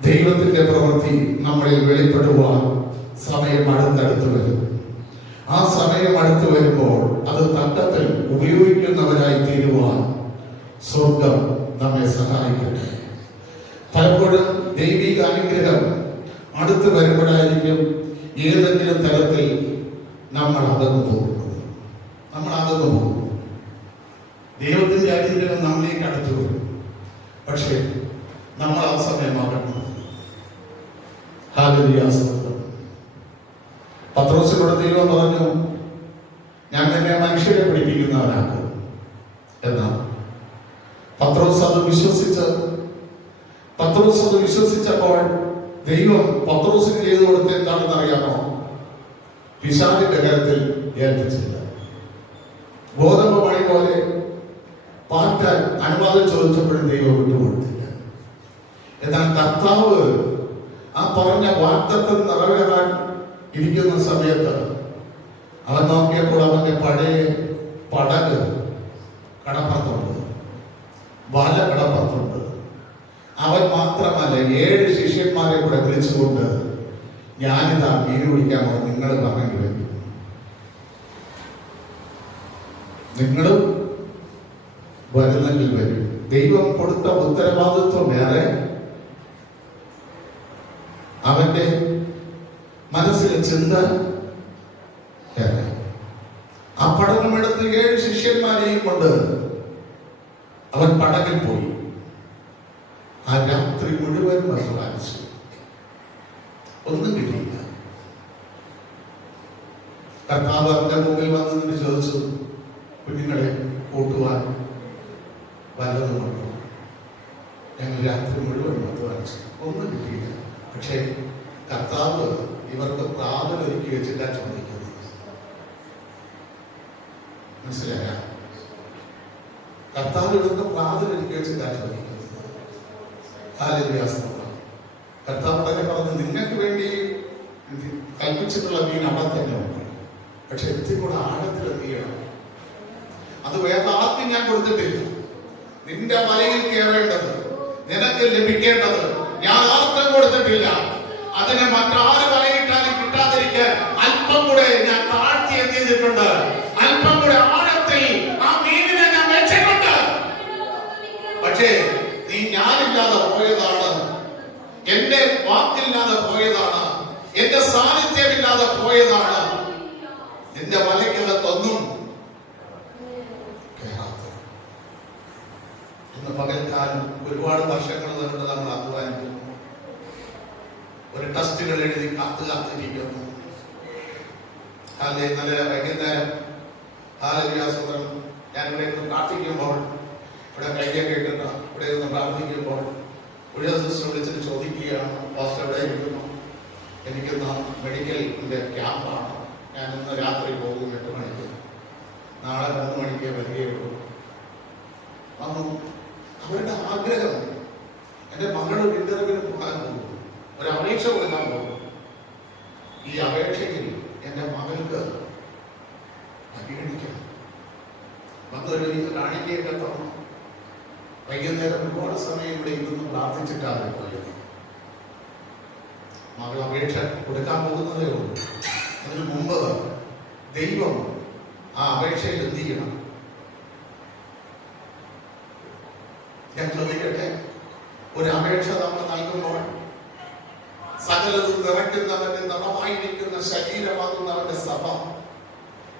ദൈവത്തിന്റെ പ്രവൃത്തി നമ്മളിൽ വെളിപ്പെടുവാൻ സമയം അടുത്തടുത്ത് വരും. ആ സമയം അടുത്ത് വരുമ്പോൾ അത് തട്ടത്തിൽ ഉപയോഗിക്കുന്നവരായി തീരുവാൻ സ്വർഗം നമ്മെ സഹായിക്കട്ടെ. പലപ്പോഴും ദൈവിക അനുഗ്രഹം അടുത്ത് വരുമ്പോഴായിരിക്കും ഏതെങ്കിലും തരത്തിൽ നമ്മൾ അകന്നു പോകുന്നത്. ദൈവത്തിന്റെ അനുഗ്രഹം നമ്മളിലേക്ക് അടുത്ത് വരും. പക്ഷേ നമ്മൾ ആ സമയമാകണം. പത്രോസിനോട് ദൈവം പറഞ്ഞു, ഞാൻ നിന്നെ മനുഷ്യരെ പിടിപ്പിക്കുന്നവനാക്കും എന്നാ. പത്രോസ് അത് വിശ്വസിച്ചപ്പോൾ ദൈവം പത്രോസിന് ചെയ്തു കൊടുത്ത എന്താണെന്ന് അറിയാമോ? പിശാചിന്റെ കരത്തിൽ ഏൽപ്പിച്ചില്ല. ഗോതമ്പ് മണി പോലെ പാറ്റാൻ അനുവാദം ചോദിച്ചപ്പോഴും ദൈവം വിട്ടുകൊടുത്തില്ല. എന്നാൽ കർത്താവ് ആ പറഞ്ഞ വാഗ്ദത്തം നിറവേറാൻ ഇരിക്കുന്ന സമയത്ത് അവൻ നോക്കിയപ്പോൾ അവന്റെ പഴയ പടക് കടപ്പുറത്തുണ്ട്, വല കടപ്പുറത്തുണ്ട്. അവൻ മാത്രമല്ല 7 ശിഷ്യന്മാരെ കൂടെ വിളിച്ചുകൊണ്ട്, ഞാനിതാ മീൻ പിടിക്കാൻ പോകും, നിങ്ങൾ പറഞ്ഞു വരും, നിങ്ങളും വരുന്നെങ്കിൽ വരും. ദൈവം കൊടുത്ത ഉത്തരവാദിത്വം വേറെ, അവന്റെ മനസ്സിലെ ചിന്ത വേറെ. ആ പടകമെടുത്ത് 7 ശിഷ്യന്മാരെയും കൊണ്ട് അവൻ പടകിൽ പോയി. ആ രാത്രി മുഴുവൻ വസ്തു ഒന്നും കിട്ടിയില്ല. കർത്താവ് അവന്റെ മുമ്പിൽ വന്നതിന് ചോദിച്ചു, കുഞ്ഞുങ്ങളെ കൂട്ടുവാൻ വല്ലതുമുണ്ടോ? ഞങ്ങൾ രാത്രി മുഴുവൻ വസ്തു ഒന്നും കിട്ടിയില്ല. പക്ഷേ കർത്താവ് ഇവർക്ക് പ്രാതൽ ഒരുക്കി വെച്ചില്ല ചോദിക്കുന്നത്. മനസ്സിലായ? കർത്താവ് ഇവർക്ക് പ്രാതൽ ഒരുക്കി വെച്ചില്ല ചോദിക്കുന്നത്. കർത്താവ് തന്നെ പറഞ്ഞു, നിങ്ങൾക്ക് വേണ്ടി കൽപ്പിച്ചിട്ടുള്ള മീൻ അവിടെ തന്നെ ഉണ്ട്, പക്ഷെ എത്തി കൂടെ ആഴത്തിൽ എത്തിയണം. അത് വേറെ ആർക്കും ഞാൻ കൊടുത്തിട്ടില്ല. നിന്റെ വലയിൽ കയറേണ്ടത്, നിനക്ക് ലഭിക്കേണ്ടത് ഞാൻ ആർക്കും കൊടുത്തിട്ടില്ല. അതിനെ മറ്റാര് വലയിട്ടാലും കിട്ടാതിരിക്കാൻ അല്പം കൂടെ ഞാൻ താഴ്ത്തി എത്തിയിട്ടുണ്ട്. അല്പം കൂടെ ആഴത്തിൽ ആ മീനിനെ ഞാൻ വെച്ചിട്ടുണ്ട്. പക്ഷേ നീ ഞാനില്ലാതെ പോയതാണ്, എന്റെ വാക്കില്ലാതെ പോയതാണ്, എന്റെ സാന്നിധ്യമില്ലാതെ പോയതാണ്. നിന്റെ വലയ്ക്കകത്തൊന്നും കേറാത്തത്. ഇന്ന് പകൽക്കാലം ഒരുപാട് വർഷങ്ങൾ കൊണ്ട് നമ്മൾ അധ്വാനിക്കുന്നു. ഒരു ടെസ്റ്റുകൾ എഴുതി കാത്തിരിക്കുന്നു. നല്ല വൈകുന്നേരം ഹാലവ്യാസോദരം ഞാൻ ഇവിടെ നിന്ന് പ്രാർത്ഥിക്കുമ്പോൾ, ഇവിടെ കൈയൊക്കെ ഇട്ടിട്ട് ഇവിടെ നിന്ന് പ്രാർത്ഥിക്കുമ്പോൾ ഒരു സിസ്റ്റർ വിളിച്ചിട്ട് ചോദിക്കുകയാണ്, പോസ്റ്റ് എവിടെ ഇരിക്കുന്നു? എനിക്കിന്ന് മെഡിക്കലിന്റെ ക്യാമ്പാണ്, ഞാൻ ഇന്ന് രാത്രി പോകും 8 മണിക്ക്, നാളെ 3 മണിക്ക് വരികയുള്ളൂ. വന്നു. അവരുടെ ആഗ്രഹം, എൻ്റെ മകളുടെ ഇന്റർവ്യൂവിന് പോകാൻ പോകും, ഒരു അപേക്ഷ കൊടുക്കാൻ പോകും. ഈ അപേക്ഷയിൽ എൻ്റെ മകൾക്ക് പരിഗണിക്കണം. വന്നൊരു കാണിക്കയൊക്കെ തന്നു. വൈകുന്നേരം ഒരുപാട് സമയം ഇവിടെ ഇരുന്ന് പ്രാർത്ഥിച്ചിട്ടാണ് പോയത്. മകൾ അപേക്ഷ കൊടുക്കാൻ പോകുന്നതേ ഉള്ളൂ. അതിന് മുമ്പ് ദൈവം ആ അപേക്ഷയിൽ എന്ത് ചെയ്യണം? ഞാൻ ചോദിക്കട്ടെ, ഒരു അപേക്ഷ നമ്മൾ നൽകുമ്പോൾ സകലതും നിറയ്ക്കുന്നവന്റെ നിറമായിരിക്കുന്ന ശരീരമാകുന്നവന്റെ സഭ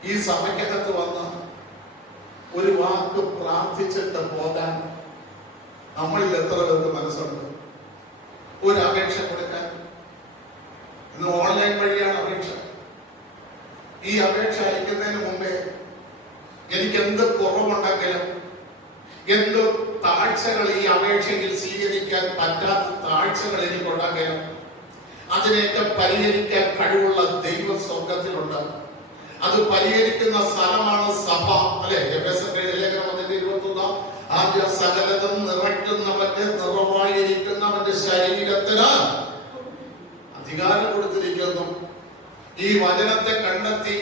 ഈ സഭയ്ക്കകത്ത് വന്ന് ഒരു വാക്ക് പ്രാർത്ഥിച്ചിട്ട് പോകാൻ നമ്മളിൽ എത്ര പേർക്ക് മനസ്സുണ്ട്? ഒരു അപേക്ഷ കൊടുക്കാൻ. ഇന്ന് ഓൺലൈൻ വഴിയാണ് അപേക്ഷ. ഈ അപേക്ഷ അയക്കുന്നതിന് മുമ്പേ എനിക്ക് എന്ത് കുറവുണ്ടെങ്കിലും, എന്ത് താഴ്ചകൾ ഈ അപേക്ഷയിൽ സ്വീകരിക്കാൻ പറ്റാത്ത താഴ്ചകൾ എനിക്കുണ്ടെങ്കിലും അതിനെയൊക്കെ പരിഹരിക്കാൻ കഴിവുള്ള ദൈവ സ്വർഗത്തിലുണ്ട്. അത് പരിഹരിക്കുന്ന സ്ഥലമാണ് സഭ, അല്ലെ? ലേഖനം 21 ആദ്യ സകലതും നിറയ്ക്കുന്നവന്റെ നിറവായിരിക്കുന്നവന്റെ ശരീരത്തിന് അധികാരം കൊടുത്തിരിക്കുന്നു. ഈ വചനത്തെ കണ്ടെത്തി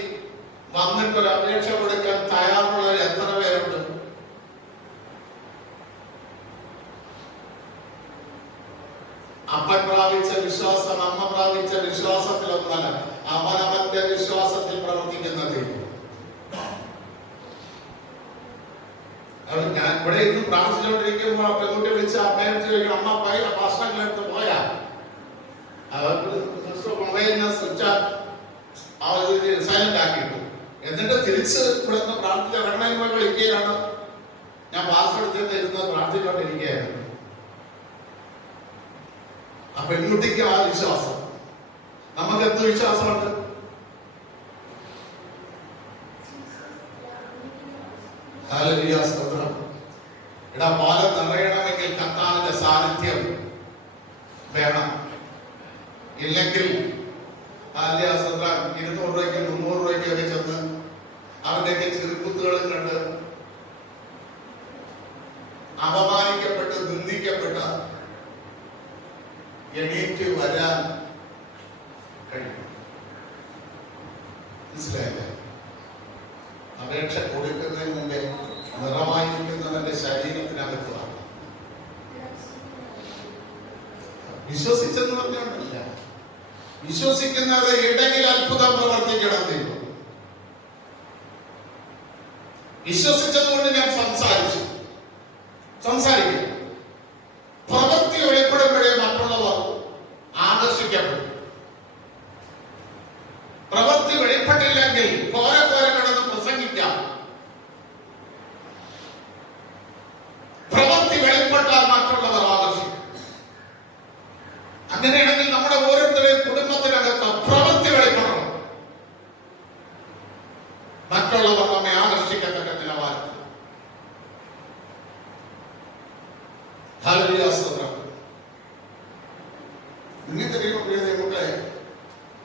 വന്നിട്ടൊരു അപേക്ഷ കൊടുക്കാൻ തയ്യാറുള്ളവർ എത്ര പേരുണ്ട്? അപ്പൻ പ്രാപിച്ച വിശ്വാസം അമ്മ പ്രാപിച്ച വിശ്വാസത്തിലൊന്നല്ല, അവനവന്റെ വിശ്വാസത്തിൽ പ്രവർത്തിക്കുന്ന ദൈവം. ഞാൻ ഇവിടെ ഇരുന്ന് പ്രാർത്ഥിച്ചുകൊണ്ടിരിക്കുമ്പോൾ ആ പെൺകുട്ടി വിളിച്ച് അമ്മയെ ചോദിക്കും, അമ്മ പോയി ഭക്ഷണങ്ങളെടുത്ത് പോയാ? അവർക്ക് മൊബൈലിനെ സൈലന്റ് ആക്കിയിട്ടു. എന്നിട്ട് തിരിച്ച് ഇവിടുന്ന് പ്രാർത്ഥിച്ച ഇറങ്ങണ വിളിക്കുകയാണ്. ഞാൻ പാസ്വേഡ് എടുത്ത് ഇരുന്ന് പ്രാർത്ഥിച്ചുകൊണ്ടിരിക്കുകയായിരുന്നു. ആ പെൺകുട്ടിക്ക് ആ വിശ്വാസം. നമുക്ക് എന്ത് വിശ്വാസമുണ്ട്? ഹല്ലേലൂയ, സ്തോത്രം. എടാ, പാലം നിറയണമെങ്കിൽ കർത്താവിന്റെ സാന്നിധ്യം വേണം. ഇല്ലെങ്കിൽ 200 രൂപയ്ക്ക് 300 രൂപയ്ക്കൊക്കെ ചെന്ന് അവരുടെയൊക്കെ ചെറുക്കുത്തുകളും കണ്ട് അപമാനിക്കപ്പെട്ട് നിന്ദിക്കപ്പെട്ട് എണീറ്റ് വരാൻ കഴിയും. മനസ്സിലായില്ലേ? അപേക്ഷ കൊടുക്കുന്നതിന് മുമ്പേ നിറമായിരിക്കുന്നവന്റെ ശരീരത്തിനകത്ത് വരണം. വിശ്വസിച്ചെന്ന് പറഞ്ഞില്ല, വിശ്വസിക്കുന്നത് ഇടയിൽ അത്ഭുതം പ്രവർത്തിക്കണം ദൈവം. വിശ്വസിച്ചതുകൊണ്ട് ഞാൻ സംസാരിക്കും. പ്രവൃത്തി വെളിപ്പെടുമ്പോഴേ മറ്റുള്ളവർ ആകർഷിക്കപ്പെടും. പ്രവൃത്തി വെളിപ്പെട്ടില്ലെങ്കിൽ കോരെ കിടന്ന് പ്രസംഗിക്കാം. പ്രവൃത്തി വെളിപ്പെട്ടാൽ മറ്റുള്ളവർ ആകർഷിക്കും. അങ്ങനെയാണെങ്കിൽ നമ്മുടെ ഓരോരുത്തരെയും കുടുംബത്തിനകത്ത് പ്രവൃത്തി വെളിപ്പെടണം. മറ്റുള്ളവർ നമ്മെ ആകർഷിക്കത്തക്ക നിലവാരം. ഹല്ലേലൂയ, സ്തോത്രം. നിങ്ങൾക്കറിയാമോ പ്രിയതേ,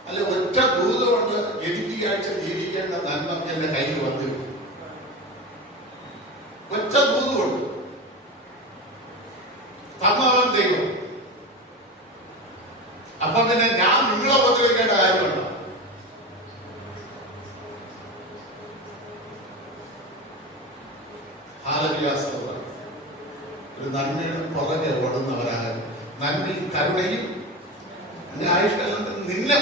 അല്ല ഒറ്റ ദൂത് കൊണ്ട് എനിക്ക് ഈ ആഴ്ച ജീവിക്കേണ്ട നന്മ എന്റെ കയ്യിൽ വന്നു. ഒറ്റ ദൂത് കൊണ്ട് തന്നവൻ ദൈവം. അപ്പൊ പിന്നെ ഞാൻ നിങ്ങളെ ഉപദ്രവിക്കേണ്ട കാര്യമുണ്ടോ? ഹല്ലേലൂയ, സ്തോത്രം. ഒരു നന്മയുടെ പുറകെ ഓടുന്നവരാണ്. നന്മയും കരുണയും നിന്നെ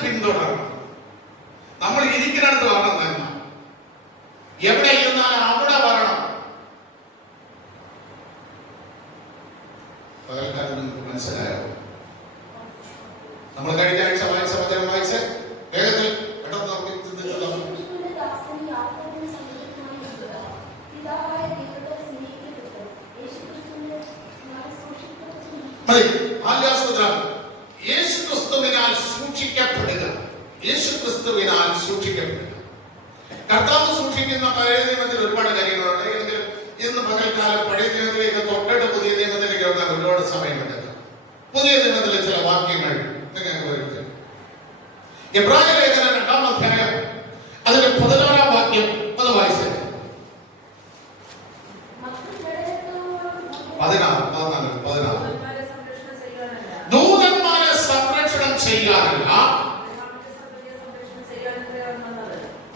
പിന്തുടരണം. നമ്മൾ ഇരിക്കുന്നിടത്ത് വരണം നന്മ. എവിടെ ഇരുന്നാലും അവിടെ വരണം. പകൽക്കാലം നിങ്ങൾക്ക് മനസ്സിലായോ? നമ്മൾ കഴിഞ്ഞ ആഴ്ച വായിച്ച വചനം വായിച്ച് വേഗത്തിൽ പെട്ടെന്ന് നമുക്ക് യേശുക്രിസ്തുവിനാൽ സൂക്ഷിക്കപ്പെടുക. കർത്താവ് സൂക്ഷിക്കുന്ന പഴയ നിയമത്തിൽ ഒരുപാട് കാര്യങ്ങളുണ്ട്. എങ്കിലും ഇന്ന് പകൽക്കാലം പഴയ നിയമത്തിലേക്ക് തൊട്ടിട്ട് പുതിയ നിയമത്തിലേക്ക് വന്നാൽ ഒരുപാട് സമയം കിട്ടുക. പുതിയ നിയമത്തിലെ ചില വാക്യങ്ങൾ നിങ്ങൾക്ക് വരും. എബ്രായ ലേഖനം 2-ാം അധ്യായം അതിന്റെ 16-ാം വാക്യം അത് വായിച്ചത്. 14 ദൂതന്മാരെ സംരക്ഷണം ചെയ്യാനല്ല,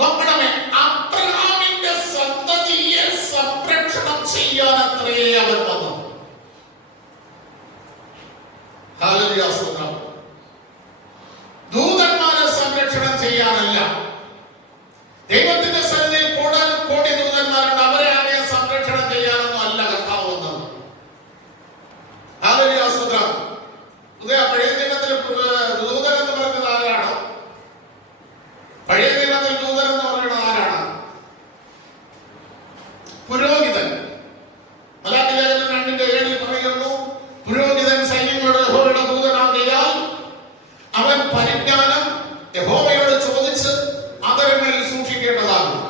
നോക്കണമേ, അബ്രഹാമിന്റെ സന്തതിയെ സംരക്ഷണം ചെയ്യാനത്രേ അവൻ വന്നു. ഹല്ലേലൂയ, സ്തോത്രം. ദൂതന്മാരെ സംരക്ഷണം ചെയ്യാനല്ല. ദൈവത്തിന്റെ സന്നിധിയിൽ കോടി ദൂതന്മാരുണ്ട്. അവരെ ആരെയും സംരക്ഷണം ചെയ്യാനൊന്നും അല്ല കർത്താവ് വന്നത്. ഹല്ലേലൂയ, സ്തോത്രം. പഴയ നിയമത്തിൽ ദൂതൻ എന്ന് പറയുന്നത് ആരാണ്? പഴയ നിയമത്തിൽ ദൂതൻ എന്ന് പറയുന്നത് ആരാണ്? പുരോഹിതൻ. മലാക്കി ലേഖനം 2:7 പറയുന്നു, പുരോഹിതൻ സൈന്യങ്ങളുടെ യഹോവയുടെ ദൂതനാകിയാൽ അവൻ പരിജ്ഞാനം യഹോവയോട് ചോദിച്ച് അതരങ്ങളിൽ സൂക്ഷിക്കേണ്ടതാകും.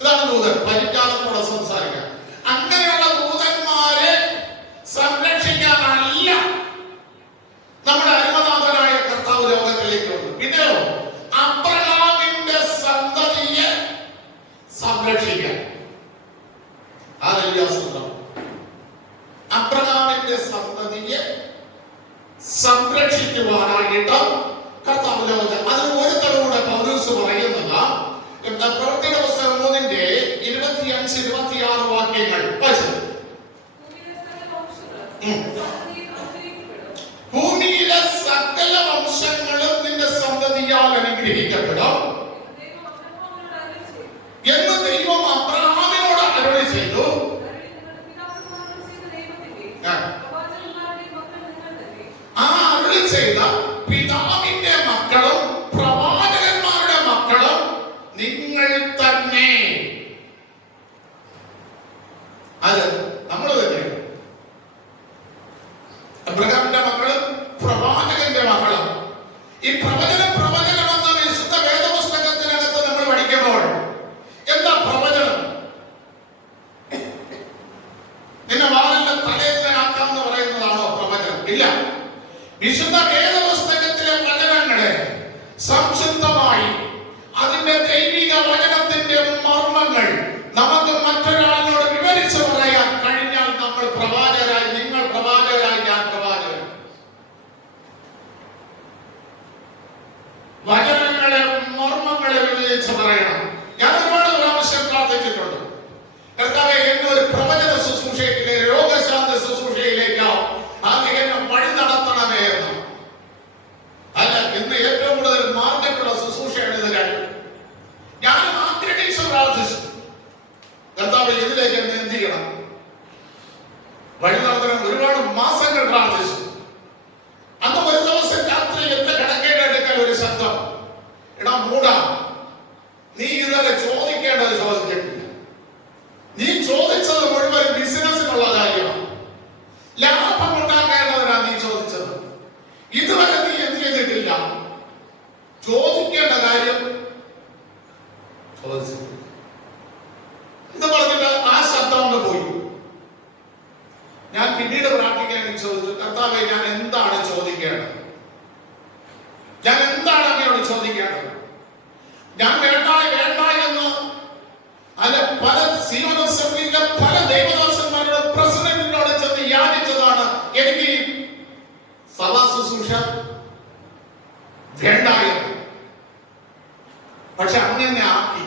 ഇതാണ് ദൂതൻ, പരിജ്ഞാനത്തോടെ സംസാരിക്കാൻ. അങ്ങനെയുള്ള ദൂതന്മാരെ സംരക്ഷിക്കാനല്ല നമ്മുടെ അരുമനാഥനായ കർത്താവ് ലോകത്തിലേക്ക് വന്നു. പിന്നെയോ അബ്രഹാമിന്റെ സന്തതിയെ സംരക്ഷിക്കാൻ. ഹല്ലേലൂയ, സ്തോത്രം. അബ്രഹാമിന്റെ സന്തതിയെ സംരക്ഷിക്കുവാനായിട്ട് കർത്താവ് ലോകത്തിൽ. അതിന് ഒരു തടവൂടെ പൗലോസ് പറയുന്നത് പ്രവൃത്തിയുടെ പുസ്തകം 3-ന്റെ 25-26 വാക്യങ്ങൾ വായിച്ചു. ഭൂമിയിലെ സകല വംശങ്ങളും നിന്റെ സന്തതിയാൽ അനുഗ്രഹിക്കപ്പെടും എന്ന് ദൈവം അബ്രഹാമിനോട് അരുളി ചെയ്തു. ആ അരുളി ചെയ്ത പിതാവിന്റെ മക്കളും പ്രവാചകന്മാരുടെ മക്കളും നിങ്ങൾ തന്നെ. അത് നമ്മൾ തന്നെ. അബ്രഹാമിന്റെ മക്കളും പ്രവാചകന്റെ മക്കളും. ഈ പ്രവചനം എന്ന വിശുദ്ധ വേദപുസ്തകത്തിനകത്ത് നമ്മൾ പഠിക്കുമ്പോൾ എന്താ പ്രവചനം? നിന്നെ വാലിന്റെ തലയെന്ന് പറയുന്നതാണോ പ്രവചനം? ഇല്ല. വിശുദ്ധ വേദപുസ്തകത്തിലെ വചനങ്ങളെ സംക്ഷിപ്തമായി അതിന്റെ ദൈവിക വചനത്തിന്റെ മർമ്മങ്ങൾ നമുക്ക് മറ്റൊരാളിനോട് വിവരിച്ചു പറയാൻ കഴിഞ്ഞാൽ നമ്മൾ പ്രവാചകരായി, നിങ്ങൾ പ്രവാചകരായി, ഞാൻ പ്രവാചകൻ. വചനങ്ങളെ മർമ്മങ്ങളെ വിവരിച്ചു പറയണം. ഞാൻ ഒരുപാട് പ്രാവശ്യം പ്രാർത്ഥിച്ചിട്ടുണ്ട്, കർത്താവേ എന്നെ ഒരു പ്രവചന ശുശ്രൂഷയിലെ രോഗശാന്തി ശുശ്രൂഷയിലേക്കോ അങ്ങനെ വഴി നടത്തണമേ എന്ന്. അല്ല, ഇന്ന് ഏറ്റവും കൂടുതൽ മാർക്കറ്റുള്ള ശുശ്രൂഷയാണ് ഇത് രണ്ടും. ഞാൻ ആഗ്രഹിച്ചു പ്രാർത്ഥിച്ചു, കർത്താവേ ഇതിലേക്ക് എന്നെ എന്ത് ചെയ്യണം, വഴി നടത്തണം. ഒരുപാട് മാസങ്ങൾ പ്രാർത്ഥിച്ചു. അന്ന് ഒരു ദിവസം രാത്രി എന്റെ കിടക്കയുടെ അടുക്കൽ ഒരു ശബ്ദം, എടാ മൂടാ, നീ ഇതുവരെ ചോദിക്കേണ്ടത് ചോദിച്ചിട്ടില്ല. നീ ചോദിച്ചത് മുഴുവൻ ബിസിനസ്സിനുള്ള കാര്യമാണ്, ലാഭം ഉണ്ടാക്കേണ്ടവരാണ് നീ ചോദിച്ചത്. ഇതുവരെ നീ എന്ത് ചെയ്തിട്ടില്ല, ചോദിക്കേണ്ട കാര്യം ചോദിച്ചു. ഇത് പറഞ്ഞിട്ട് ആ ശബ്ദം കൊണ്ട് പോയി. ഞാൻ പിന്നീട് പ്രാർത്ഥിക്കാൻ ചോദിച്ചു, കർത്താവേ ഞാൻ എന്താണ് ചോദിക്കേണ്ടത്? ഞാൻ എന്താണ് അങ്ങയോട് ചോദിക്കേണ്ടത്? ഞാൻ വേണ്ട എന്ന് അല്ല പല സീമോൻ അസംബ്ലിയിലെ പല ദൈവദാസന്മാരുടെ പ്രസിഡന്റിനോട് ചെന്ന് യാചിച്ചതാണ്, എനിക്ക് സഭാ ശുശ്രൂഷ വേണ്ട എന്ന്. പക്ഷെ അങ്ങനെ ആക്കി.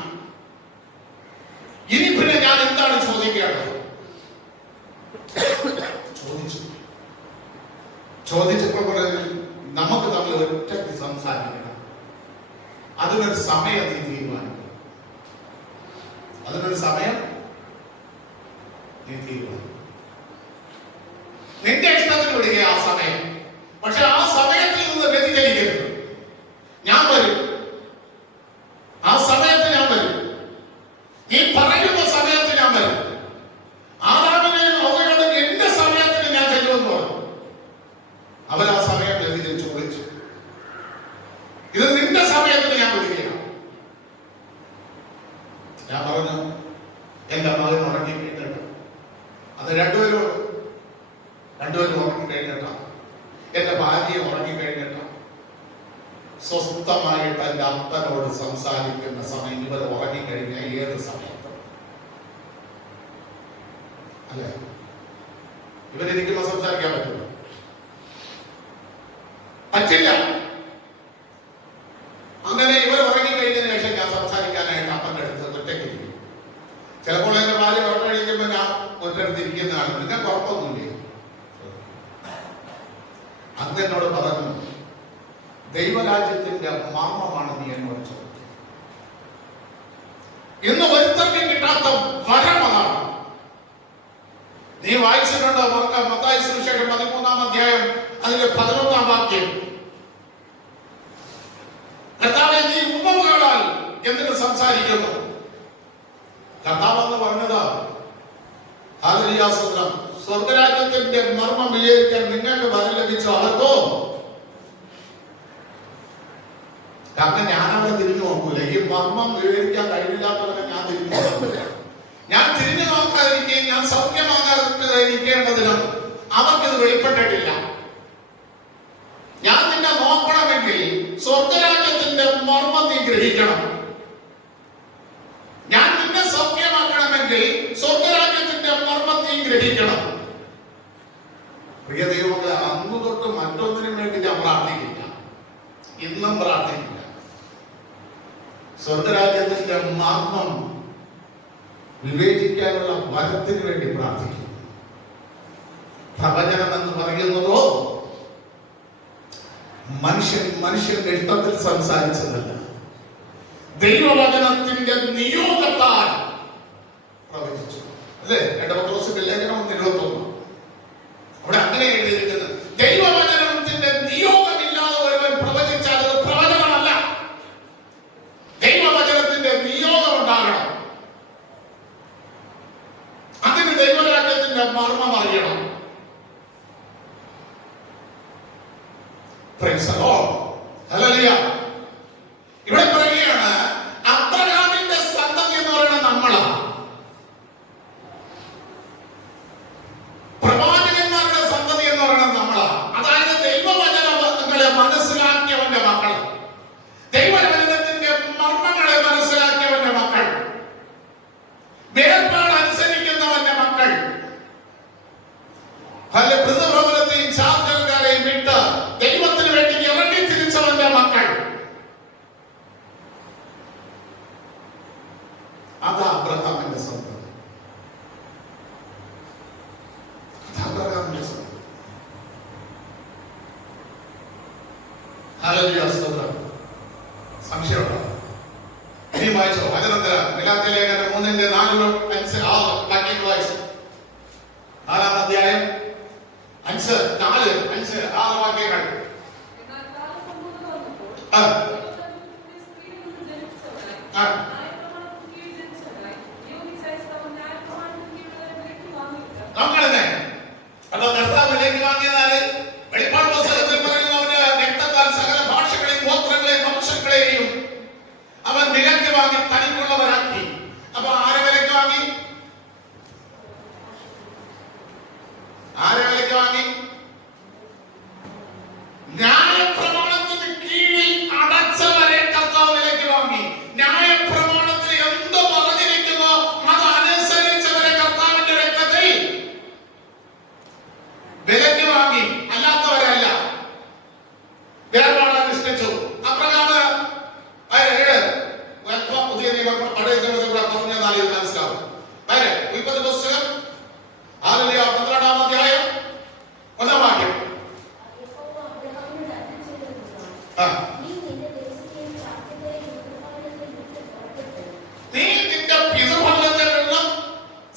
ഇനി പിന്നെ ഞാൻ എന്താണ് ചോദിക്കേണ്ടത്? ചോദിച്ചപ്പോൾ നമുക്ക് തമ്മിൽ ഒറ്റയ്ക്ക് സംസാരിക്കണം. അതിനൊരു സമയം നീ തീരുമാനിക്കണം. അതിനൊരു സമയം നീ തീരുമാനിക്കണം. നിന്റെ ഇഷ്ടത്തിന് വിടുക ആ സമയം. പക്ഷെ ആ സമയത്തിൽ നിന്ന് വ്യതിചലിക്കരുത്. ഞാൻ വരും, ആ സമയത്ത് ഞാൻ വരും, നീ പറയുന്ന സമയത്ത് ഞാൻ വരും. ആദാമിനെയും ഹവ്വയോടും എന്റെ സമയത്തിന് ഞാൻ ചെല്ലുമെന്ന് പറഞ്ഞു. അവർ ആ സമയം വ്യതിചലിച്ചു വിളിച്ചു. ഇത് നിന്റെ സമയത്തിന് ഞാൻ വിളിക്കുകയാണ്. ഞാൻ പറഞ്ഞു, എന്റെ മകൻ ഉറങ്ങി കഴിഞ്ഞിട്ട്, അത് രണ്ടുപേരും ഉറങ്ങി കഴിഞ്ഞിട്ടാ, എന്റെ ഭാര്യ ഉറങ്ങി കഴിഞ്ഞിട്ടാ സ്വസ്ഥമായിട്ട് എന്റെ അപ്പനോട് സംസാരിക്കുന്ന സമയം. ഇവർ ഉറങ്ങിക്കഴിഞ്ഞാൽ ഏത് സമയത്ത് അല്ലെ ഇവരിക്കുമ്പോ സംസാരിക്കാൻ പറ്റില്ല? പറ്റില്ല. അങ്ങനെ ഇവർ ഉറങ്ങിക്കഴിഞ്ഞതിന് ശേഷം ഞാൻ സംസാരിക്കാനായിട്ട് അപ്പന്റെ അടുത്ത് ഒറ്റയ്ക്ക് ഇരിക്കും. ചിലപ്പോൾ എന്റെ ഭാര്യ ഉറങ്ങി കഴിക്കുമ്പോ ഞാൻ ഒറ്റടുത്ത് ഇരിക്കുന്നതാണ്. നിങ്ങൾക്ക് കുഴപ്പമൊന്നുമില്ല. അന്ന് എന്നോട് പറഞ്ഞു, ദൈവരാജ്യത്തിന്റെ മർമ്മമാണ് നീ എന്നോട് ചോദിച്ചത്. ഇന്ന് ഒരുത്തർക്കും കിട്ടാത്ത വരം അതാണ്. നീ വായിച്ചിട്ടുണ്ടോ? മത്തായി സുവിശേഷം 13-ാം അധ്യായം അതിന്റെ 11-ാം വാക്യം. കർത്താവേ നീ ഉപമകളാൽ എന്നിട്ട് സംസാരിക്കുന്നു. കർത്താവെന്ന് പറഞ്ഞത് ഹല്ലേലൂയ സ്തോത്രം. സ്വർഗരാജ്യത്തിന്റെ മർമ്മം വിജയിക്കാൻ നിങ്ങൾക്ക് വരം ലഭിച്ച അവർക്കോ? കാരണം ഞാൻ അവിടെ തിരിഞ്ഞു നോക്കൂല. ഈ മർമ്മം വിവരിക്കാൻ കഴിവില്ലാത്തവരെ ഞാൻ തിരിഞ്ഞു നോക്കൂല. ഞാൻ തിരിഞ്ഞു നോക്കാതിരിക്കുകയും ഞാൻ സൗഖ്യമാകാതിരിക്കേണ്ടതിനും അവർക്കിത് വെളിപ്പെട്ടിട്ടില്ല. ഞാൻ നിന്നെ നോക്കണമെങ്കിൽ സ്വർഗരാജ്യത്തിന്റെ മർമ്മം നീ ഗ്രഹിക്കണം. ഞാൻ നിന്നെ സൗഖ്യമാക്കണമെങ്കിൽ സ്വർഗരാജ്യത്തിന്റെ മർമ്മം നീ ഗ്രഹിക്കണം. പ്രിയ ദൈവമക്കളെ, അന്നു തൊട്ട് മറ്റൊന്നിനും വേണ്ടി ഞാൻ പ്രാർത്ഥിക്കില്ല, ഇന്നും പ്രാർത്ഥിക്കില്ല. സ്വർഗരാജ്യത്തിന്റെ മർമ്മം വിവേചിക്കാനുള്ള വരത്തിന് വേണ്ടി പ്രാർത്ഥിക്കും. പ്രവചനം എന്ന് പറയുന്നതോ മനുഷ്യന്റെ ഇഷ്ടത്തിൽ സംസാരിച്ചതല്ല, ദൈവവചനത്തിന്റെ നിയോഗത്താൽ പ്രവചിച്ചു. അല്ലേ? 2 പത്രോസിന്റെ ലേഖനം 21. അവിടെ അങ്ങനെ എഴുതിയിരിക്കുന്നത്, ദൈവവചനത്തിന്റെ നിയോഗമില്ലാതെ ഒരുവൻ പ്രവചിച്ചാൽ അത് പ്രവചനമല്ല. ദൈവവചനത്തിന്റെ നിയോഗം ഉണ്ടാകണം. അതിന് ദൈവരാജ്യത്തിന്റെ മർമ്മം അറിയണം. Praise the Lord. Hallelujah. ഇവിടെ പറയുകയാണ്, അബ്രഹാമിന്റെ സന്തതി എന്ന് പറയുന്നത് നമ്മളാണ്. പ്രവാചകന്മാരുടെ സന്തതി എന്ന് പറയുന്നത് നമ്മളാണ്. അതായത് ദൈവവചനങ്ങളെ മനസ്സിലാക്കിയവന്റെ മക്കൾ, ദൈവവചനത്തിന്റെ മർമ്മങ്ങളെ മനസ്സിലാക്കിയവന്റെ മക്കൾ, വേർപാട് അനുസരിക്കുന്നവന്റെ മക്കൾ, വൃദ്ധഭവനത്തെയും ചാർജർക്കാരെയും വിട്ട് ദൈവത്തിന് വേണ്ടി ഇറങ്ങി തിരിച്ചവന്റെ മക്കൾ. അത് അബ്രഹാമിന്റെ സന്തതി. ഹല്ലേലൂയ, സ്തോത്രം. സംശയമുണ്ടോ? ഇനി വായിച്ചോ. വചനത്തില ഗലാത്യ ലേഖനം 3:4-5 വാക്യങ്ങൾ വായിച്ചു. 4-ാം അധ്യായം 5-6 വാക്യങ്ങൾ. നമ്മളെ അപ്പൊ കർത്താവ് വിലയ്ക്ക് വാങ്ങിയതാല് വെളിപ്പാട് പുസ്തകത്തിൽ പറയുന്നു, അവന്റെ രക്തത്താൽ സകല ഭാഷകളെയും ഗോത്രങ്ങളെയും വംശങ്ങളെയും അവൻ വിലയ്ക്ക് വാങ്ങി തനിക്കുള്ളവരാക്കി. അപ്പൊ ആരെ വിലയ്ക്ക് വാങ്ങി? ആരെ വിലയ്ക്ക് വാങ്ങി? ന്യായപ്രമാണത്തിന് കീഴിൽ അടച്ചവരെ കർത്താവ് വിലയ്ക്ക് വാങ്ങി. ന്യായപ്രമാണത്തിൽ എന്ത് പറഞ്ഞിരിക്കുന്നോ അതനുസരിച്ചവരെ കർത്താവിന്റെ രക്തത്തിൽ വിലയ്ക്ക് വാങ്ങി, അല്ലാത്തവരല്ല. വേർപാട് അനുഷ്ഠിച്ചു. അബ്രഹാം പുതിയ നിയമം പഴയ നിയമത്തിൽ പറഞ്ഞാൽ മനസ്സിലാവും. ഉൽപ്പത്തി പുസ്തകം 12-ാം അധ്യായം 1-ാം വാക്യം. നീ നിന്റെ പിതൃഭവനത്തെ വിടണം,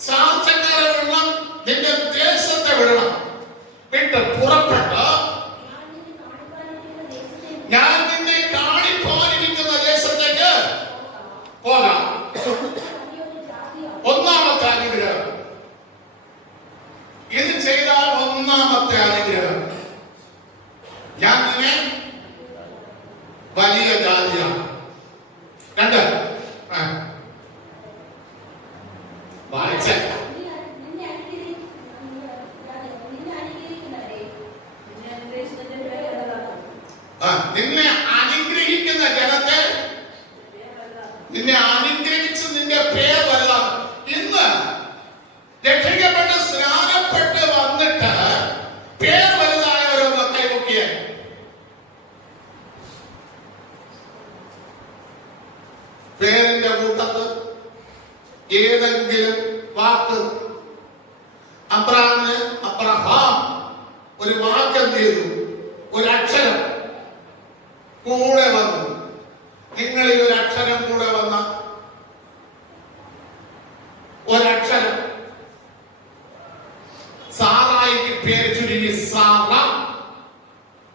ചാർച്ചക്കാരെ വിടണം, നിന്റെ ദേശത്തെ വിടണം. വിട്ട് പുറപ്പെട്ട് ഞാൻ നിന്നെ കാണിപ്പാനിരിക്കുന്ന ദേശത്തേക്ക് പോകാം. 1-ാമത്തെ അനുഗ്രഹം. ഇത് ചെയ്താൽ 1-ാമത്തെ അനുഗ്രഹം, ഞാൻ നിന്നെ വലിയ ജാതിയാണ്. 2 വായിച്ച നിന്നെ അനുഗ്രഹിക്കുന്ന ജനത്തെ, നിന്നെ അനുഗ്രഹിച്ച് നിന്റെ പേർ വലുതാണ്. ഇന്ന് രക്ഷിക്കപ്പെട്ട് സ്നാനപ്പെട്ട് വന്നിട്ട് പേർ വലുതായവരൊന്ന് കൈമുക്കിയ പേരിന്റെ കൂട്ടത്ത് ഏതെങ്കിലും വാക്ക് അബ്രഹാം ഒരു വാക്ക് എന്ത് ചെയ്തു? ഒരു അക്ഷരം കൂടെ വന്നു. നിങ്ങളിൽ ഒരു അക്ഷരം കൂടെ വന്ന ഒരക്ഷരം സാറായിക്ക് പേര് ചുരുങ്ങി സാറ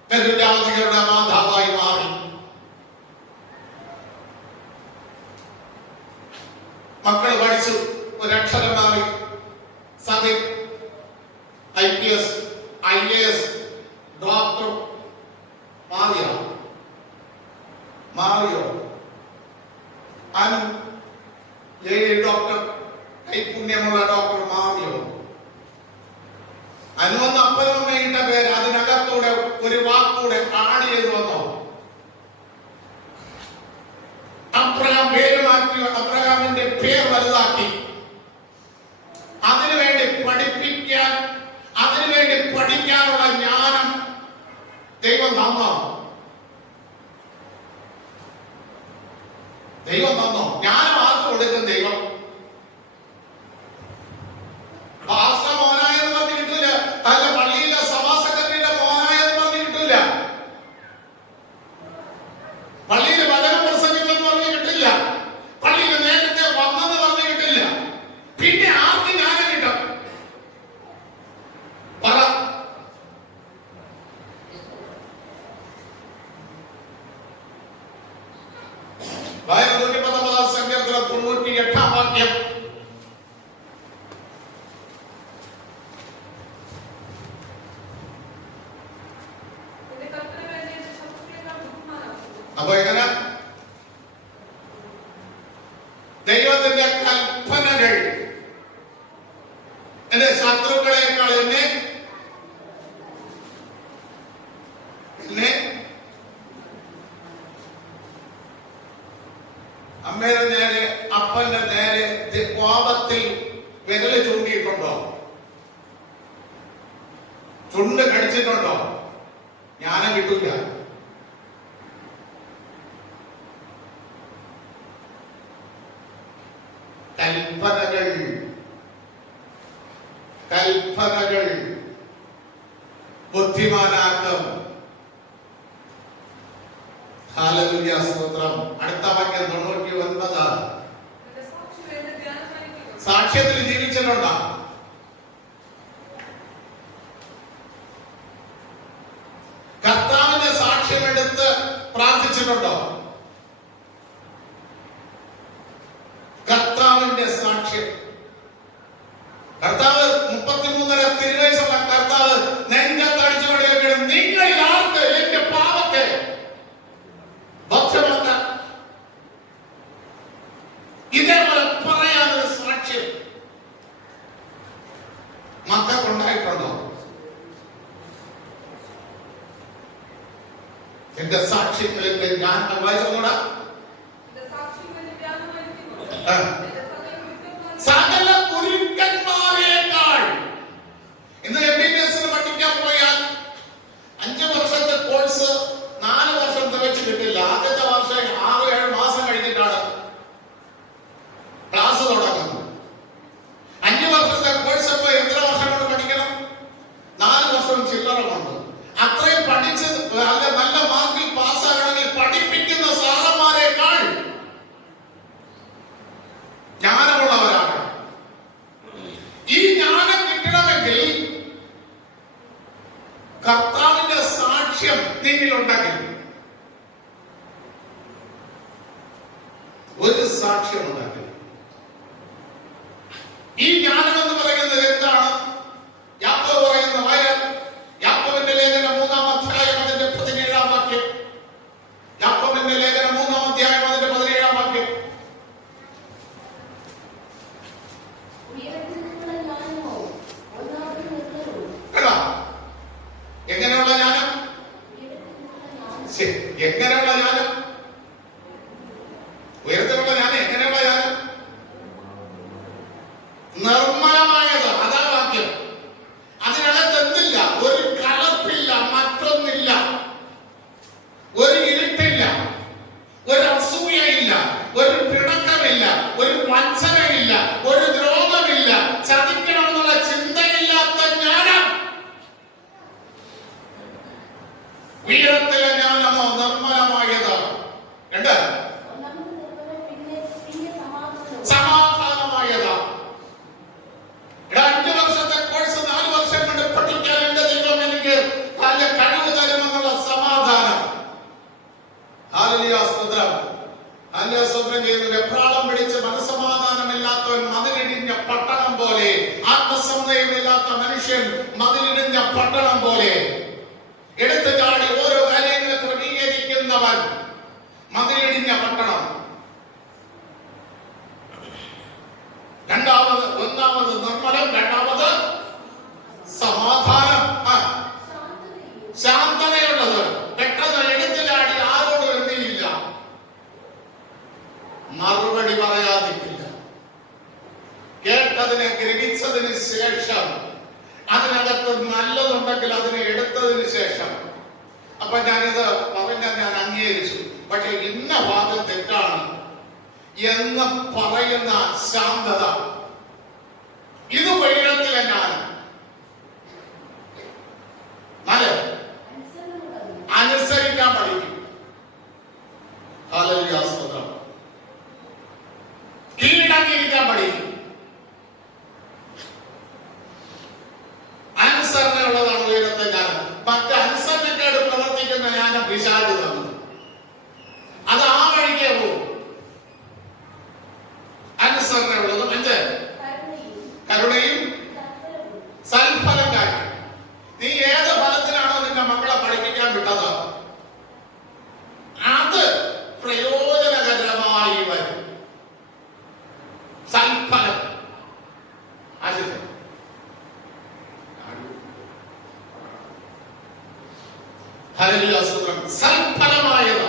ബഹുജാതികളുടെ മാതാവായി മാറി. മക്കൾ പഠിച്ചു, ഒരക്ഷരം മാറി. സബിൻ, IPS, IAS, ഡോക്ടർ മാറിയോ? അനു ലേഡി ഡോക്ടർ, കൈപുണ്യമുള്ള ഡോക്ടർ മാറിയോ? അനുവന്ന് അപ്പനും അമ്മയിട്ട പേര് അതിനകത്തൂടെ ഒരു വാക്കൂടെ ആഡ് ചെയ്ത് വന്നോ? അബ്രഹാം പേര് മാറ്റി, അബ്രഹാമിന്റെ പേർ വലുതാക്കി. അതിനുവേണ്ടി പഠിക്കാനുള്ള ജ്ഞാനം ദൈവം തന്നോ? ജ്ഞാനം ആർക്ക് കൊടുക്കും? ദൈവം. മോനായെന്ന് പറഞ്ഞ് കിട്ടൂല. അല്ല അമ്മയുടെ നേരെ അപ്പന്റെ നേരെ കോപത്തിൽ വിരല് ചൂണ്ടിയിട്ടുണ്ടോ? ചുണ്ട് കടിച്ചിട്ടുണ്ടോ? ജ്ഞാനം കിട്ടൂല. കൽപ്പനകൾ കൽപ്പനകൾ ബുദ്ധിമാനാക്കം. ഹല്ലേലൂയ, സ്തോത്രം. അടുത്ത വാക്യം 99. സാക്ഷ്യത്തിൽ ജീവിച്ചിട്ടുണ്ടോ? കർത്താവിന്റെ സാക്ഷ്യമെടുത്ത് പ്രാർത്ഥിച്ചിട്ടുണ്ടോ? കർത്താവിന്റെ സാക്ഷ്യം. കർത്താവ് 33 തിരുവയസ്സുള്ള കർത്താവ് നെഞ്ചത്തടിച്ചു കൊണ്ടിരിക്കണം, നിങ്ങളിൽ ആർക്ക് എന്റെ പാപത്തെ ബോധ്യമാക്കാൻ. ഇതേപോലെ പറയാനൊരു സാക്ഷ്യം മക്കൾക്കുണ്ടായിട്ടുണ്ടോ? എന്റെ സാക്ഷ്യങ്ങളിൽ ഞാൻ വായിച്ചോടാ. സകല ഗുരുക്കന്മാരേക്കാൾ. ഇന്ന് MBBS പഠിക്കാൻ പോയാൽ 5 വർഷത്തെ കോഴ്സ് 4 വർഷം തികച്ചു കിട്ടില്ല. ആദ്യത്തെ വർഷം 6-7 മാസം കഴിഞ്ഞിട്ടാണ് ക്ലാസ് തുടങ്ങുന്നത്. 5 വർഷത്തെ കോഴ്സ് ഇപ്പൊ എത്ര വർഷം കൊണ്ട് പഠിക്കണം? 4 വർഷം ചില്ലറമുണ്ട്. അത്രയും പഠിച്ച് നല്ല മാർക്കിൽ പാസ്സാകണമെങ്കിൽ പഠിപ്പിക്കുന്ന സാറന്മാരെക്കാൾ ജ്ഞാനമുള്ളവരാണ്. ഈ ജ്ഞാനം കിട്ടണമെങ്കിൽ കർത്താവിന്റെ സാക്ഷ്യം നിന്നിലുണ്ടെങ്കിൽ, ഒരു സാക്ഷ്യം ഉണ്ടെങ്കിൽ. ഈ ജ്ഞാനം എന്ന് പറയുന്നത് എന്താണ്? യാക്കോബ് പറയുന്ന യാക്കോബിന്റെ ലേഖനം 3-ാം അധ്യായം അതിന്റെ 17-ാം വാക്യം. യാക്കോബിന്റെ ലേഖനം 3-ാം അധ്യായം അതിന്റെ 17-ാം വാക്യം. എങ്ങനെയുള്ള ജ്ഞാനം? എങ്ങനെയുള്ള ജ്ഞാനം? ഉയരത്തിലുള്ള ജ്ഞാനം. എങ്ങനെയുള്ള ജ്ഞാനം? നിർമ്മലമായത്. അതാ വാക്യം. അതിനകത്ത് എന്തില്ല? ഒരു കലപ്പില്ല, മറ്റൊന്നില്ല, ഒരു ഇരുട്ടില്ല, ഒരു അസൂയയില്ല, ഒരു പിണക്കമില്ല, ഒരു വഞ്ചനയില്ല, ഒരു ദ്രോഹമില്ല, ചതിക്കണമെന്നുള്ള ചിന്തയില്ലാത്ത ജ്ഞാനം. ഉയരത്തിലെ ജ്ഞാനമോ നിർമ്മലമായത്. 2 സമാധാനമായതാ. 5 വർഷത്തെ കോഴ്സ് 4 വർഷം കൊണ്ട് പഠിക്കാൻ എന്റെ ദൈവം എനിക്ക് നല്ല കഴിവ് തരുമെന്നുള്ള സമാധാനം. ഹല്ലേലൂയ, സ്തോത്രം. ഹല്ലേലൂയ, സ്തോത്രം ചെയ്യുന്നു. വെപ്രാളം പിടിച്ച് മനസ്സമാധാനമില്ലാത്തവൻ മതിലിടിഞ്ഞ പട്ടണം പോലെ, ആത്മസംതയമില്ലാത്ത മനുഷ്യൻ മതിലിടിഞ്ഞ പട്ടണം പോലെ. എടുത്തു ചാടി ഓരോ കാര്യങ്ങളെ ക്രമീകരിക്കുന്നവൻ മതിലിടിഞ്ഞ പട്ടണം. ഒന്നാമത് നിർമ്മലം, രണ്ടാമത് സമാധാനം, ശാന്തതയുള്ളത്. പെട്ടെന്ന് എടുത്തു ചാടി ആരോടും എന്തിയില്ല, മറുപടി പറയാതിരിക്കില്ല. കേട്ടതിനെ ഗ്രഹിച്ചതിന് ശേഷം അതിനകത്ത് നല്ലതുണ്ടെങ്കിൽ അതിനെ എടുത്തതിന് ശേഷം, അപ്പൊ ഞാനിത് പറഞ്ഞാൽ ഞാൻ അംഗീകരിച്ചു, പക്ഷെ ഇന്ന ഭാഗം തെറ്റാണ് എന്ന് പറയുന്ന ശാന്തത, ഇത് ഉയരത്തിലെ ജ്ഞാനം. അനുസരിക്കാൻ പഠിക്കും. ഹല്ലേലൂയ, സ്തോത്രം. കീഴടങ്ങിയിരിക്കാൻ പഠിക്കും. അനുസരണയുള്ളതാണ് ഉയരത്തെ ജ്ഞാനം. മറ്റ് അനുസരണക്കേട് പ്രവർത്തിക്കുന്ന ജ്ഞാനം പിശാച് തന്നു. അത് ആ വഴിക്കേ പോകും. അനുസരണയുള്ളതും 5 കരുണയും സൽഫലം കാര്യം. നീ ഏത് ഫലത്തിനാണോ നിന്റെ മക്കളെ പഠിപ്പിക്കാൻ വിട്ടത് അത് പ്രയോജനകരമായി വരും. സൽഫലം. ഹല്ലേലൂയ, സ്തോത്രം. സൽഫലമായത്.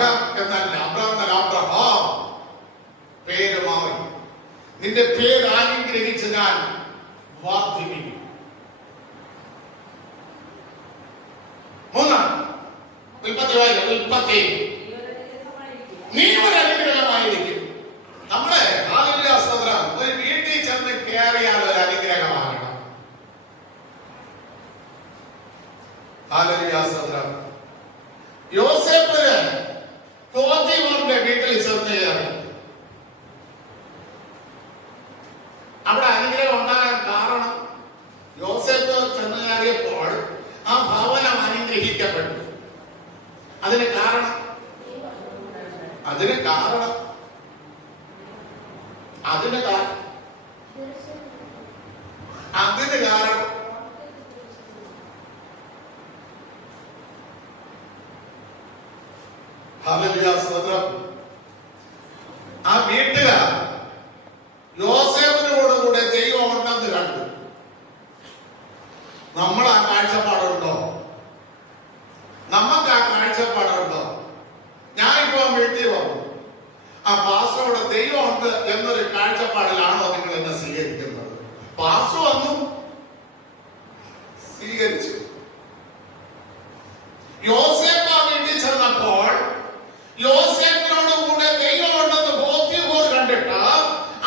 അബ്രഹാം എന്നല്ല, അബ്രഹാം എന്നല്ല, അബ്രഹാം. പേര് മാറി. നിന്റെ പേര് അനുഗ്രഹിച്ച് ഞാൻ വർദ്ധിപ്പിക്കും. മൂന്നാം ഉൽപ്പത്തി, നീ ഒരു അനുഗ്രഹമായിരിക്കും. നമ്മളെ ഒരു വീട്ടിൽ ചെന്ന് കയറിയാൽ ഒരു അനുഗ്രഹമാകണം. യോസേപ്പിന് പോത്തിഫറിന്റെ വീട്ടിൽ ചെന്ന് കയറി. അവിടെ അനുഗ്രഹം ഉണ്ടാകാൻ കാരണം യോസേപ്പ് ചെന്ന് കയറിയപ്പോൾ ആ ഭവനം അനുഗ്രഹിക്കപ്പെട്ടു. അതിന് കാരണം ആ വീട്ടുകാർ യോസേഫിനോടുകൂടെ ദൈവം ഉണ്ടെന്ന് കണ്ടു. നമ്മൾ ആ കാഴ്ചപ്പാടുണ്ടോ? നമുക്ക് ആ കാഴ്ചപ്പാടുണ്ടോ? ഞാൻ ഇപ്പോ വീട്ടിൽ വന്നു, ആ പാസ്റ്ററോട് ദൈവം ഉണ്ട് എന്നൊരു കാഴ്ചപ്പാടിലാണോ നിങ്ങൾ എന്നെ സ്വീകരിക്കുന്നത്? പാസ്റ്റർ വന്നു, സ്വീകരിച്ചു. യോസേഫ് ആ വീട്ടിൽ ചെന്നപ്പോൾ യോസേഫിനോട് കൂടെ ദൈവമുണ്ടെന്ന് പോത്തിഫർ കണ്ടിട്ട്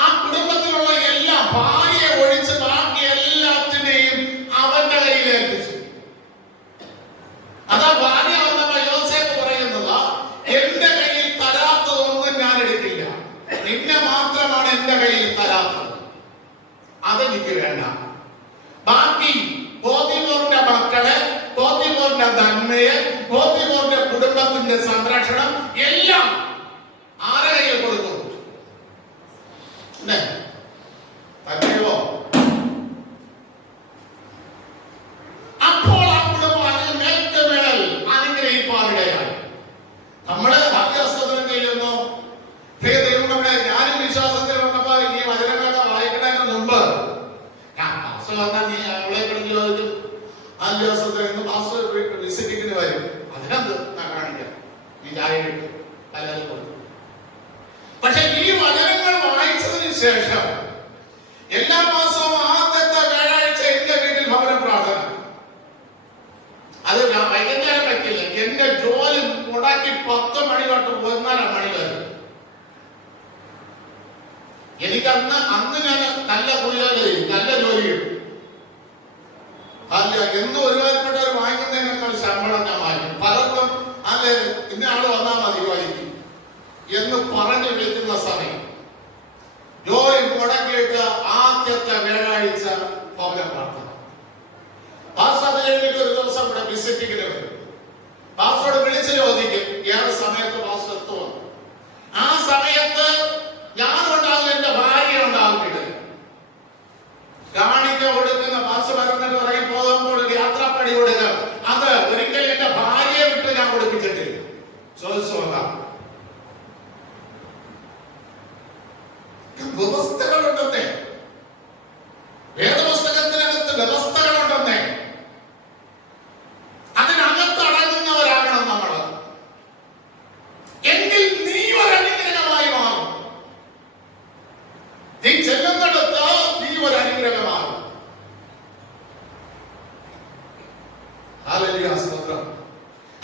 ആ കുടുംബത്തിലുള്ള എല്ലാ ഭാര്യയെ ഒഴിച്ച് ബാക്കി എല്ലാത്തിനെയും അവന്റെ കയ്യിലേൽപ്പിച്ചു. അതാ ഭാര്യ വന്നപ്പോ യോസേഫ് പറയുന്നത്, എന്റെ കയ്യിൽ തരാത്തതൊന്നും ഞാൻ എടുക്കില്ല, നിന്നെ മാത്രമാണ് എന്റെ കയ്യിൽ തരാത്തത്, അതെനിക്ക് വേണ്ട. ബാക്കി പോത്തിഫറിന്റെ മക്കളെ, പോത്തിഫറിന്റെ നന്മയെ, പോത്തിഫറിന്റെ കുടുംബത്തിന്റെ സംരക്ഷണം എല്ലാം ആരെ കയ്യിൽ കൊടുക്കും? തന്നെയോ? അപ്പോൾ ആ കുടുംബം അതിന് മേൽക്കുമേൽ അനുഗ്രഹിപ്പാനിടയായി. നമ്മള് ഭാഗ്യവസ്ത്രത്തിന് കഴിയുന്നു. ദൈവങ്ങളെ, ഞാനും വിശ്വാസത്തിൽ വന്നപ്പോ ഈ വചനങ്ങളൊക്കെ വായിക്കുന്നതിന് മുമ്പ് നീ അവളെ പഠിച്ച് ചോദിക്കും, ആ ദിവസത്തിൽ ഇന്ന് പാസ്റ്റർ വിസിറ്റിങ്ങിന് വരും, അതിനകത്ത് ഞാൻ കാണിക്കാം, നീ ചായ കിട്ടും അല്ലാതെ കൊടുക്കും. പക്ഷെ ഈ വചനങ്ങൾ വായിച്ചതിന് ശേഷം എല്ലാ മാസവും ആദ്യത്തെ വ്യാഴാഴ്ച എന്റെ വീട്ടിൽ ഭവന പ്രാർത്ഥന. അത് ഞാൻ വൈകുന്നേരം വെക്കില്ല, എന്റെ ജോലി മുടക്കി 10 മണി തൊട്ട് 1:30 മണി വരെ. എനിക്കന്ന് ഞാൻ നല്ല ജോലിയും നല്ല ജോലിയും അല്ല എന്ന് ഒരുപാടുപ്പെട്ടവർ വാങ്ങിക്കുന്നതിനേക്കാൾ ശമ്പളം ഞാൻ വാങ്ങിക്കും. പലർക്കും അല്ലെ ഇന്ന ആള് വന്നാൽ മതി ജോലിക്ക് എന്ന് പറഞ്ഞു വിളിക്കുന്ന സമയം ജോലി മുടക്കിയിട്ട് ആദ്യത്തെ വ്യാഴാഴ്ച ഭവന പ്രാർത്ഥന. പാസ്റ്റർ കഴിഞ്ഞിട്ട് ഒരു ദിവസം ഇവിടെ വിസിറ്റിങ്ങിന് വരും. പാസ്റ്ററോട് വിളിച്ച് ചോദിക്കും ഏത് സമയത്ത് പാസ്റ്റർ എത്തുമോ. ആ സമയത്ത് ഞാനുണ്ടാകും, എന്റെ ഭാര്യ ഉണ്ടാകും. വീട്ടിൽ കാണിക്ക കൊടുക്കുന്ന പാസ്റ്റർ വരുന്നിട്ട് പറയും പോകുമ്പോൾ യാത്രാപ്പണി കൊടുക്കുക. അത് ഒരിക്കലും എന്റെ ഭാര്യയെ വിട്ട് ഞാൻ കൊടുപ്പിച്ചിട്ടില്ല. ചോദിച്ചു നോക്കാം. വ്യവസ്ഥകളുണ്ടെന്നേ, വേദപുസ്തകത്തിനകത്ത് വ്യവസ്ഥകളുണ്ടെന്നേ. അതിനകത്ത് അടങ്ങുന്നവരാകണം നമ്മൾ. എങ്കിൽ നീ ഒരു അനുഗ്രഹമായി മാറും. നീ ചെല്ലുന്നിടത്ത് നീ ഒരു അനുഗ്രഹമാകും.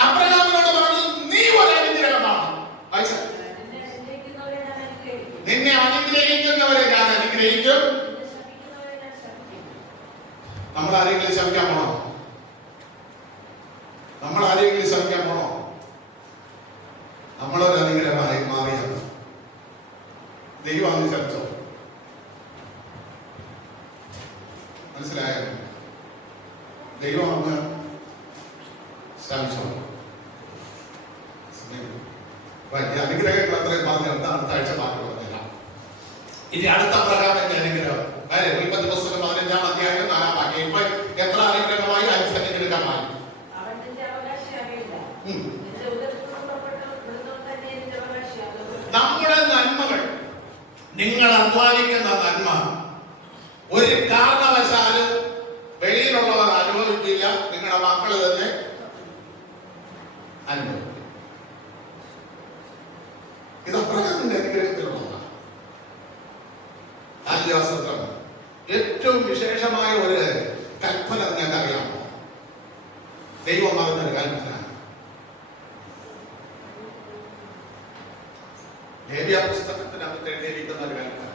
അബ്രഹാമിനോട് പറഞ്ഞു, നീ ഒരു അനുഗ്രഹമാണ്. നിന്നെ അനുഗ്രഹിക്കുന്നവരെ ഞാൻ അനുഗ്രഹിക്കും. നമ്മൾ ആരെങ്കിലും ശമിക്കാൻ പോണോ? നമ്മളൊരു അനുഗ്രഹമായി മാറിയത് ദൈവം അങ്ങ് ശമിച്ചോ? മനസ്സിലായോ? ദൈവം അങ്ങ് ശമിച്ചോ? അനുഗ്രഹങ്ങൾ അത്രയും പറഞ്ഞ് അടുത്ത ആഴ്ച ബാക്കി പറഞ്ഞുതരാം. ഇനി അടുത്ത പ്രകാരത്തിന്റെ അനുഗ്രഹം ഉൽപ്പത്തി പുസ്തകം 15-ാം അധ്യായം 4-ാം വാക്യം. ഇപ്പൊ എത്ര അനുഗ്രഹമായി? 5 അനുഗ്രഹമായി. നമ്മുടെ നന്മകൾ, നിങ്ങൾ അധ്വാനിക്കുന്ന നന്മ ഒരു കാരണവശാലും വെളിയിലുള്ളവർ അനുഭവിക്കില്ല. നിങ്ങളുടെ മക്കൾ തന്നെ അനുഭവിക്കും. ഹാലലുയാസ്തോത്രം. ഏറ്റവും വിശേഷമായ ഒരു കൽപ്പന നിങ്ങൾക്ക് അറിയാമോ? ദൈവം പറഞ്ഞൊരു കൽപ്പന. ലേവ്യ പുസ്തകത്തിനകത്ത് എഴുതിയിരിക്കുന്ന ഒരു കൽപ്പന: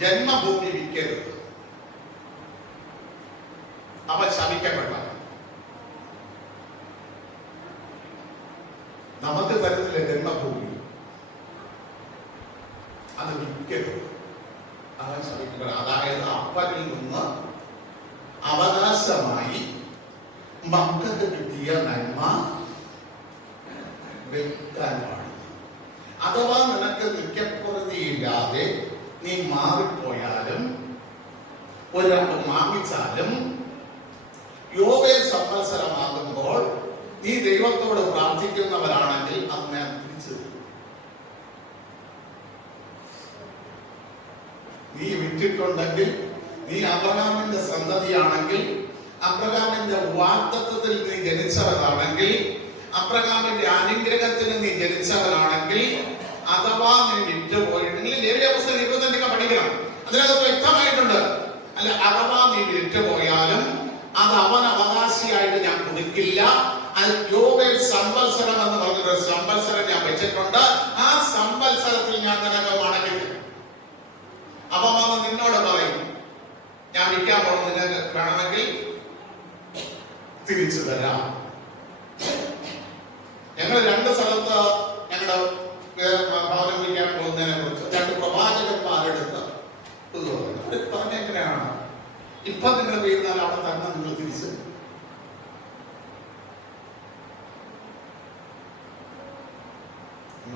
ജന്മഭൂമി വിൽക്കരുത്. അവ ശപിക്കപ്പെട്ട നമുക്ക് തരുന്നില്ല ജന്മഭൂമി, അത് വിൽക്കരുത്. അവൻ ശപിക്കപ്പെട്ട, അതായത് അപ്പനിൽ നിന്ന് അവകാശമായി മക്കൾക്ക് കിട്ടിയ നന്മ വെക്കാൻ പാടില്ല. അഥവാ നിനക്ക് നിത്യപ്രതിയില്ലാതെ നീ മാറിപ്പോയാലും ഒരാൾ മാമിച്ചാലും യോബേൽ സംവത്സരമാകുമ്പോൾ നീ ദൈവത്തോട് പ്രാർത്ഥിക്കുന്നവരാണെങ്കിൽ അത് ഞാൻ തിരിച്ചു തരും. നീ വിറ്റിട്ടുണ്ടെങ്കിൽ, നീ അബ്രഹാമിന്റെ സന്തതിയാണെങ്കിൽ, അബ്രഹാമിന്റെ വാഗ്ദത്തത്തിൽ നീ ജനിച്ചവരാണെങ്കിൽ, അബ്രഹാമിന്റെ അനുഗ്രഹത്തിന് നീ ജനിച്ചവരാണെങ്കിൽ, അഥവാ നീ വിറ്റുപോയിട്ടുണ്ടെങ്കിൽ, ലേവ്യ പുസ്തകം 25 പഠിക്കണം, അതിനകത്ത് വ്യക്തമായിട്ടുണ്ട്. അല്ല, അഥവാ നീ വിറ്റുപോയാലും അത് അവൻ അവകാശിയായിട്ട് ഞാൻ കൊടുക്കില്ല. യോബേൽ സംവത്സരം എന്ന് പറഞ്ഞൊരു സംവത്സരം ഞാൻ വെച്ചിട്ടുണ്ട്. ആ സംവത്സരത്തിൽ ഞാൻ നിനക്ക് മടക്കി തരും. അവൻ വന്ന് നിന്നോട് പറയും, ഞാൻ വിൽക്കാൻ പോണം, നിനക്ക് വേണമെങ്കിൽ തിരിച്ചു തരാം. ഞങ്ങൾ 2 സ്ഥലത്ത് ഞങ്ങളുടെ ഭവനം വിൽക്കാൻ പോകുന്നതിനെ കുറിച്ച് 2 പ്രവാചകന്മാരെടുത്ത് പറഞ്ഞെങ്ങനെയാണ്, ഇപ്പൊ നിങ്ങൾ വീഴുന്നാൽ അവിടെ തന്നെ നിങ്ങൾ തിരിച്ച്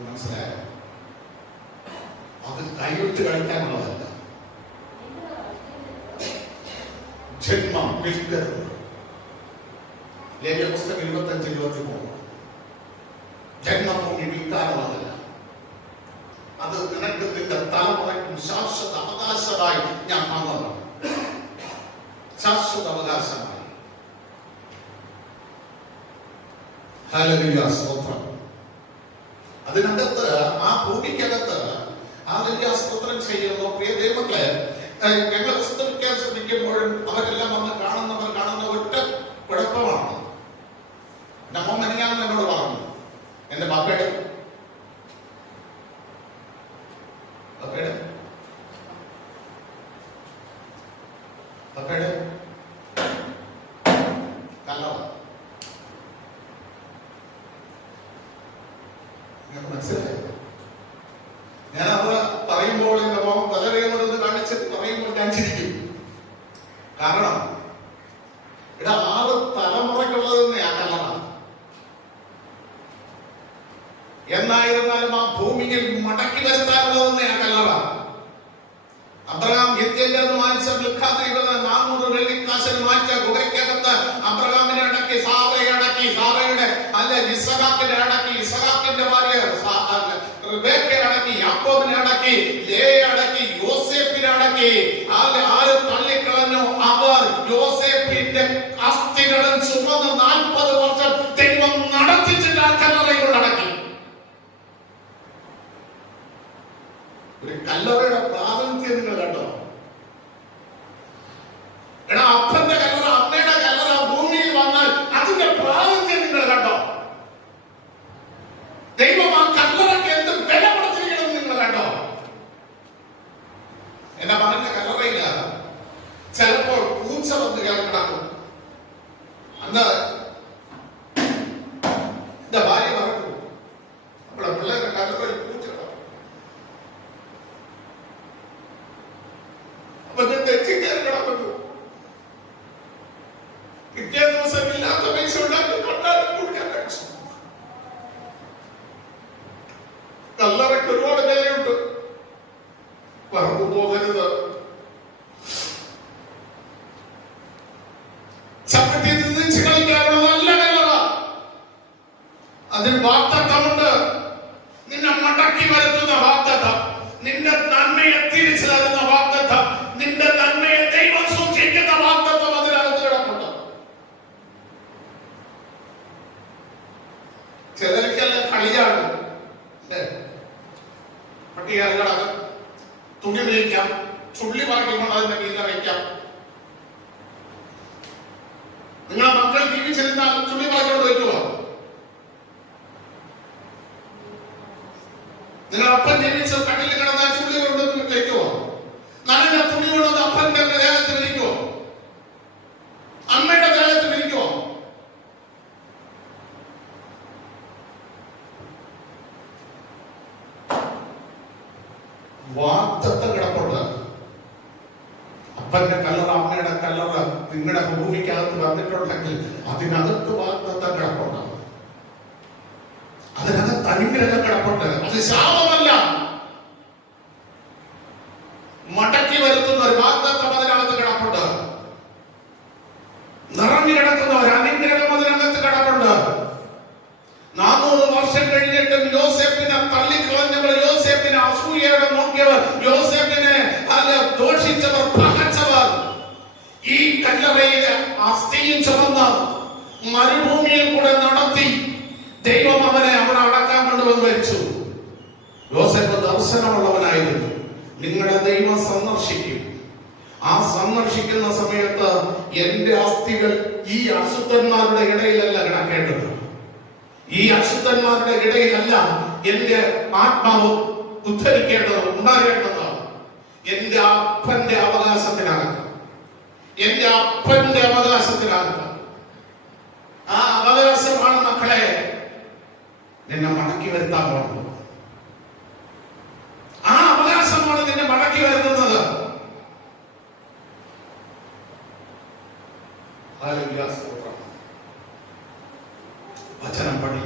മനസ്സിലായോ? അത് കൈവിട്ട് കഴിക്കാനുള്ളതല്ല. ജന്മം വിൽക്കരുത്. ലേവ്യ പുസ്തകം 25-23. ജന്മഭൂമി വിൽക്കാനുള്ളതല്ല. അത് നിനക്ക് നിന്റെ തലമുറയ്ക്കും ശാശ്വത അവകാശമായി ഞാൻ തന്നതാണ്. ശാശ്വത അവകാശമായി. ഹല്ലേലൂയ, സ്തോത്രം. അതിനകത്ത്, ആ ഭൂമിക്കകത്ത് ഹല്ലേലൂയ സ്തോത്രം ചെയ്യുന്നു. പ്രിയ ദൈവമക്കളെ, ഞങ്ങൾ പുസ്തകിക്കാൻ ശ്രമിക്കുമ്പോഴും അവരെല്ലാം വന്ന് കാണുന്ന ഒറ്റ കുഴപ്പമാണ്. നമ്മ മെനഞ്ഞാന്ന് എന്നോട് പറഞ്ഞു, എന്റെ പപ്പയുടെ കല്ലറ മനസ്സിലായോ? ഞാൻ അത് പറയുമ്പോൾ എന്റെ മോഹം പലരെയും കൊണ്ടൊന്ന് കാണിച്ച് പറയുമ്പോൾ ഞാൻ ചിരിക്കും. കാരണം ഇവിടെ 6 തലമുറയ്ക്കുള്ളതെന്ന് ആ കല്ലറ. എന്നായിരുന്നാലും ആ ഭൂമിയിൽ മടക്കി വരുത്താനുള്ളതെന്ന് ആ കല്ലറ. അബ്രഹാം ഹിത്യന്റെ വാങ്ങിച്ച വിൽക്കാത്ത 400 വെള്ളിക്കാശിന് വാങ്ങിച്ച ഗുഹയ്ക്കകത്ത് അബ്രഹാമിനെ അടക്കി, സാറയെ അടക്കി, സാറയുടെ ഇസഹാക്കിനെ അടക്കി, ഇസഹാക്കിന്റെ ഭാര്യ റിബേക്കയെ അടക്കി, യാക്കോബിനെ അടക്കി, ലേയെ അടക്കി, യോസേഫിനെ അടക്കി. ആര് തള്ളിക്കളഞ്ഞു? അവർ യോസേഫിന്റെ അസ്ഥികളും ചുമന്ന് 40 വർഷം ദൈവം നടത്തിച്ചിട്ട് ആ കല്ലറയിൽ അടക്കി. ഒരു കല്ലറയുടെ പ്രാതിനിധ്യം നിങ്ങൾ കണ്ടോ? എടാ, അപ്പന്റെ കല്ലറ, അമ്മയുടെ കല്ലറ ഭൂമിയിൽ വന്നാൽ അതിന്റെ പ്രാതിനിധ്യം നിങ്ങൾ കണ്ടോ? ദൈവം ആ കല്ലറയ്ക്ക് എന്ത് വില കൊടുത്തിരിക്കണമെന്ന് നിങ്ങൾ കണ്ടോ? എന്നെ പറഞ്ഞ കല്ലറയില്ല ചിലപ്പോൾ പൂച്ച വന്ന് കയറി കിടക്കും. അന്ന് എന്റെ ഭാര്യ പറഞ്ഞു, നമ്മുടെ പിള്ളേരുടെ കല്ലറയിൽ പൂച്ച കിടക്കും. അപ്പൊ ഞാൻ തെറ്റിക്കയറി കിടക്കുന്നു. പിറ്റേ ദിവസം ഇല്ലാത്ത പൈസ ഉണ്ടാക്കി കൊണ്ടാലും കുടിക്കാൻ കഴിച്ചു. കല്ലറയ്ക്ക് ഒരുപാട് വിലയുണ്ട്, പറമ്പു പോകരുത്. ചപ്പറ്റി നിന്ന് കളിക്കാനുള്ള നല്ല കല്ലറ, അതിൽ വാഗ്ദത്തമുണ്ട്. നിന്നെ മടക്കി വരുത്തുന്ന വാഗ്ദത്തം, നിന്റെ നന്മയെ തിരിച്ചു തരുന്ന വാഗ്ദത്തം, നിന്റെ നന്മയെ ദൈവം സൂക്ഷിക്കുന്ന വാഗ്ദത്തം അതിനകത്ത് കിടപ്പുണ്ട്. ചിലർക്കെല്ലാം കളിയാണ്. പട്ടികടക്കും, തുണി മേയ്ക്കാം, ചുള്ളി പറക്കിക്കൊണ്ട് അതിന്റെ മീത വയ്ക്കാം. നിങ്ങളെ മക്കൾ ജീവിച്ചിരുന്നാൽ ചുള്ളി പറക്കൊണ്ട് വയ്ക്കുമോ? നിങ്ങൾ അപ്പൻ ജീവിച്ച് കട്ടിൽ കിടന്നാൽ ചുള്ളി കൊണ്ട് വയ്ക്കുമോ? നല്ല തുണി കൊണ്ടത് അപ്പന്റെ ദേഹത്ത് വിരിക്കുമോ? അമ്മയുടെ ദേഹത്ത് വിരിക്കുമോ? വാഗ്ദത്തം കിടപ്പുണ്ട്. അപ്പന്റെ കല്ലറ, അമ്മയുടെ കല്ലറ നിങ്ങളുടെ ഭൂമിക്കകത്ത് വന്നിട്ടുണ്ടെങ്കിൽ അതിനകത്ത് വാഗ്ദത്തം കിടപ്പുണ്ട്. അതിനകത്ത് അനുഗ്രഹം കിടപ്പുണ്ട്. അത് ശാപമല്ല, മടക്കി വരുത്തുന്ന ഒരു വാഗ്ദത്തം അതിനകത്ത് കിടപ്പുണ്ട്. നിറഞ്ഞു കിടക്കുന്ന ഒരു അനുഗ്രഹം അതിനകത്ത് കിടപ്പുണ്ട്. 400 വർഷം കഴിഞ്ഞിട്ടും യോസേപ്പിനെ തള്ളിക്കളഞ്ഞവർ, യോസേപ്പിനെ അസൂയയോടെ നോക്കിയവർ, യോസേപ്പിനെ ദോഷിച്ചവർ, പകച്ചവർ ഈ കല്ലറയിലെ അസ്ഥിയും ചുമന്ന് മരുഭൂമിയിൽ കൂടെ നടത്തി ദൈവം അവനെ അവിടെ അടക്കാൻ കൊണ്ടുവന്ന് മരിച്ചു. യോസേപ്പ് ദർശനമുള്ളവനായിരുന്നു. നിങ്ങളുടെ ദൈവം സന്ദർശിക്കും. ആ സന്ദർശിക്കുന്ന സമയത്ത് എന്റെ അസ്ഥികൾ ഈ അശുദ്ധന്മാരുടെ ഇടയിലല്ല കിടക്കേണ്ടത്. ഈ അശുദ്ധന്മാരുടെ ഇടയിലല്ല എന്റെ ആത്മാവ് ഉദ്ധരിക്കേണ്ടത്, ഉണ്ടാകേണ്ടത് എന്റെ അപ്പന്റെ അവകാശത്തിനകത്ത്, എന്റെ അപ്പന്റെ അവകാശത്തിനകത്ത്. ആ അവകാശമാണ് മക്കളെ നിന്നെ മടക്കി വരുത്താൻ പോകുന്നത്. ആ അവകാശമാണ് നിന്നെ മടക്കി വരുത്തുന്നത്. വചനം പണി.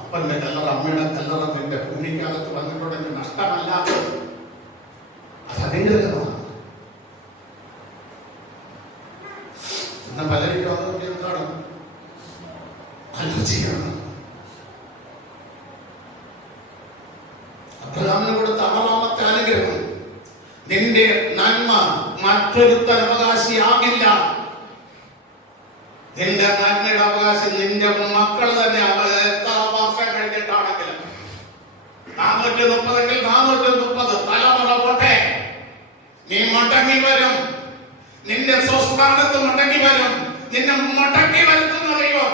അപ്പന്റെ കല്ലറ, അമ്മയുടെ കല്ലറ നിന്റെ ഭൂമിക്കകത്ത് വന്നിട്ടുണ്ടെങ്കിൽ നഷ്ടമല്ല, അത് അനുഗ്രഹമാണ്. ഇന്ന് പലരും അതുകൊണ്ട് എന്താണ് അലർജിയാണ്. അബ്രഹാമിന് കൊടുത്ത 6ാമത്തെ അനുഗ്രഹം, നിന്റെ നന്മ മറ്റൊരുത്തൻ അവകാശിയാകില്ല. നിന്റെ നന്മയുടെ അവകാശം നിന്റെ മക്കൾ തന്നെ. എത്ര വർഷം കഴിഞ്ഞിട്ടാണെങ്കിലും 430 430 തലമുറ പോട്ടെ, നീ മടങ്ങി വരും. നിന്റെ സ്വസ്ഥാനത്ത് മടങ്ങി വരും. നിന്നെ മടക്കി വരുത്തുന്ന ദൈവം